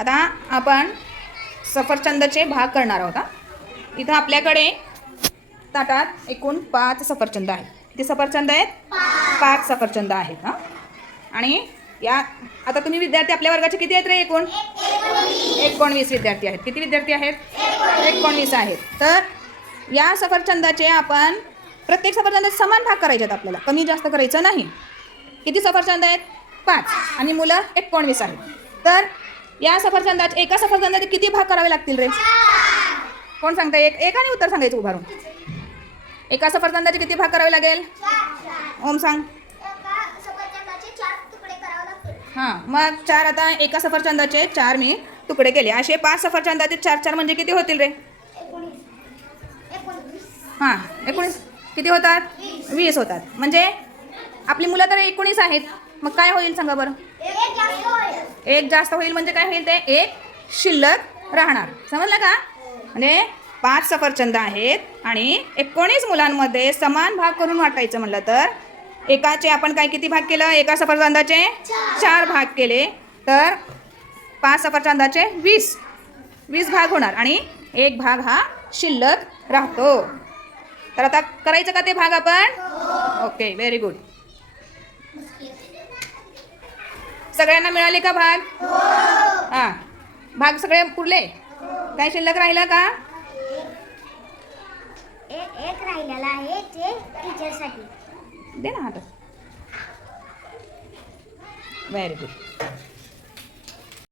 आता आपण सफरचंदाचे भाग करणार आहोत. इथं आपल्याकडे ताटात एकूण 5 सफरचंद आहेत. किती सफरचंद आहेत? 5 सफरचंद आहेत. आणि या आता तुम्ही विद्यार्थी आपल्या वर्गाचे किती आहेत रे? एकूण 19 विद्यार्थी आहेत. किती विद्यार्थी आहेत? 19 आहेत. तर या सफरचंदाचे आपण प्रत्येक सफरचंदाचे समान भाग करायचे आहेत. आपल्याला कमी जास्त करायचं नाही. किती सफरचंद आहेत? 5 आणि मुलं 19 आहेत. तर या सफरचंदाचे एका सफरचंदाचे किती भाग करावे लागतील रे? कोण सांगता? एक आणि उत्तर सांगायचं उभारून. एका सफरचंदाचे किती भाग करावे लागेल? ओम सांग. हां, मग 4. आता एका सफरचंदाचे 4 मी तुकडे केले. असे 5 सफरचंदाचे 4 म्हणजे किती होतील रे? 19 किती होतात? 20 होतात. म्हणजे आपली मुलं तर 19 आहेत. मग काय होईल सांगा बरं? एक जास्त होईल. म्हणजे काय होईल? ते एक शिल्लक राहणार. समजलं का? म्हणजे 5 सफरचंद आहेत आणि 19 मुलांमध्ये समान भाग करून वाटायचं म्हणलं तर एकाचे आपण काय किती भाग केलं? एका सफरचंदाचे 4 भाग केले तर 5 सफरचंदाचे 20 भाग होणार आणि एक भाग हा शिल्लक राहतो. तर आता करायचं का ते भाग आपण? Okay, very good. सगळ्यांना मिळाले का भाग? हां, भाग सगळे पुरले? काय शिल्लक राहिलं का? एक राहिलेला आहे ते टीचरसाठी. दे ना हातात. Very good.